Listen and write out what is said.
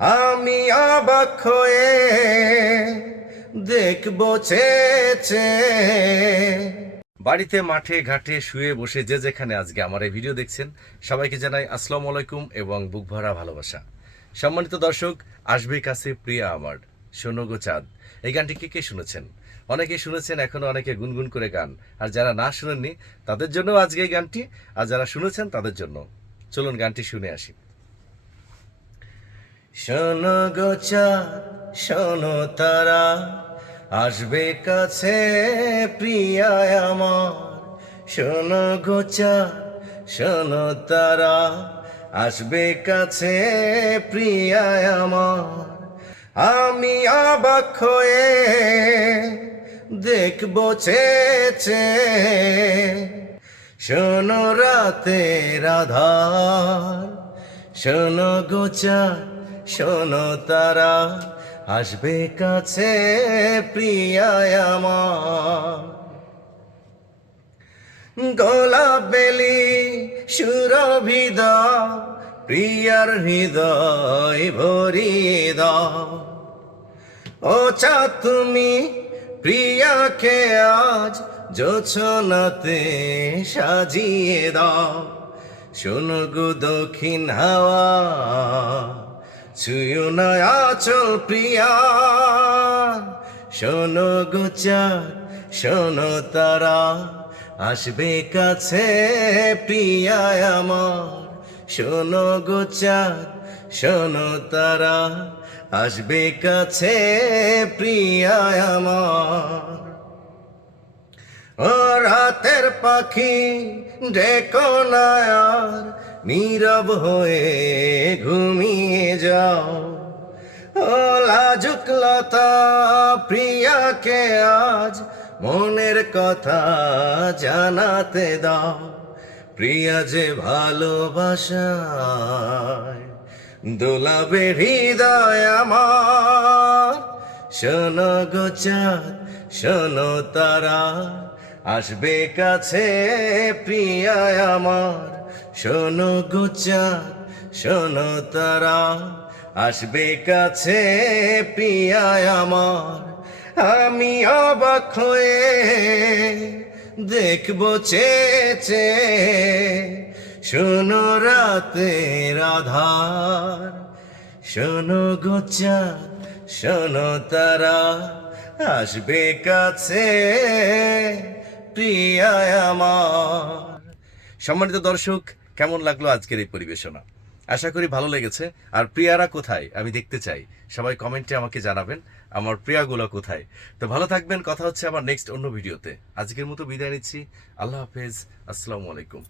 আমি অবাক হয়ে দেখবো চেয়ে। বাড়িতে, মাঠে, ঘাটে, শুয়ে বসে যে যেখানে আজকে আমার এই ভিডিও দেখছেন, সবাইকে জানাই আসসালামু আলাইকুম এবং বুক ভরা ভালোবাসা। সম্মানিত দর্শক, আসবে কাছে প্রিয়া আমার, শোনো গো চাঁদ। এই গানটি কে শুনেছেন? অনেকে শুনেছেন, এখনো অনেকে গুনগুন করে গান। আর যারা না শুনেননি তাদের জন্য আজকে এই গানটি, আর যারা শুনেছেন তাদের জন্য। চলুন গানটি শুনে আসি। শোনো গো চাঁদ, শোনো তারা, আসবে কাছে প্রিয়া আমার। শোনো গো চাঁদ, শোনো তারা, আসবে কাছে প্রিয়া আমার। আমি অবাক হয়ে দেখবো চেয়ে। শোনো রাতের আধার, শোনো গো চাঁদ, শোনো তারা, আসবে কাছে প্রিয়া আমার। গোলাপ বেলি সুরভি দাও, প্রিয়ার হৃদয় ভরিয়ে দাও। ও চাঁদ তুমি প্রিয়াকে আজ জোছনাতে সাজিয়ে দাও। শোনো গো দক্ষিণ হাওয়া, ছুঁয়ো না আঁচল প্রিয়া। শোনো গো চাঁদ, শোনো তারা, আসবে কাছে প্রিয়া আমার। শোনো গো চাঁদ, শোনো তারা, আসবে কাছে প্রিয়া আমার। ও রাতের পাখি ডেকো না আর, নীরব হয়ে ঘুমিয়ে যাও। ও লাজুক লতা প্রিয়াকে আজ মনের কথা জানাতে দাও। প্রিয়া যে ভালোবাসায় দোলাবে হৃদয় আমার। শোনো গো চাঁদ, শোনো তারা, আসবে কাছে প্রিয়া আমার। শোনো গো চাঁদ, শোনো তারা, আসবে কাছে প্রিয়া আমার। আমি অবাক হয়ে দেখবো চেয়ে। শোনো রাতের আধার, শোনো গো চাঁদ, শোনো তারা, আসবে কাছে প্রিয়া আমার। সম্মানিত দর্শক, কেমন লাগলো আজকের এই পরিবেশনা? আশা করি ভালো লেগেছে। আর প্রিয়ারা কোথায় আমি দেখতে চাই, সবাই কমেন্টে আমাকে জানাবেন আমার প্রিয়াগুলো কোথায়। তো ভালো থাকবেন, কথা হচ্ছে আবার নেক্সট অন্য ভিডিওতে। আজকের মতো বিদায় নিচ্ছি, আল্লাহ হাফেজ, আসসালামু আলাইকুম।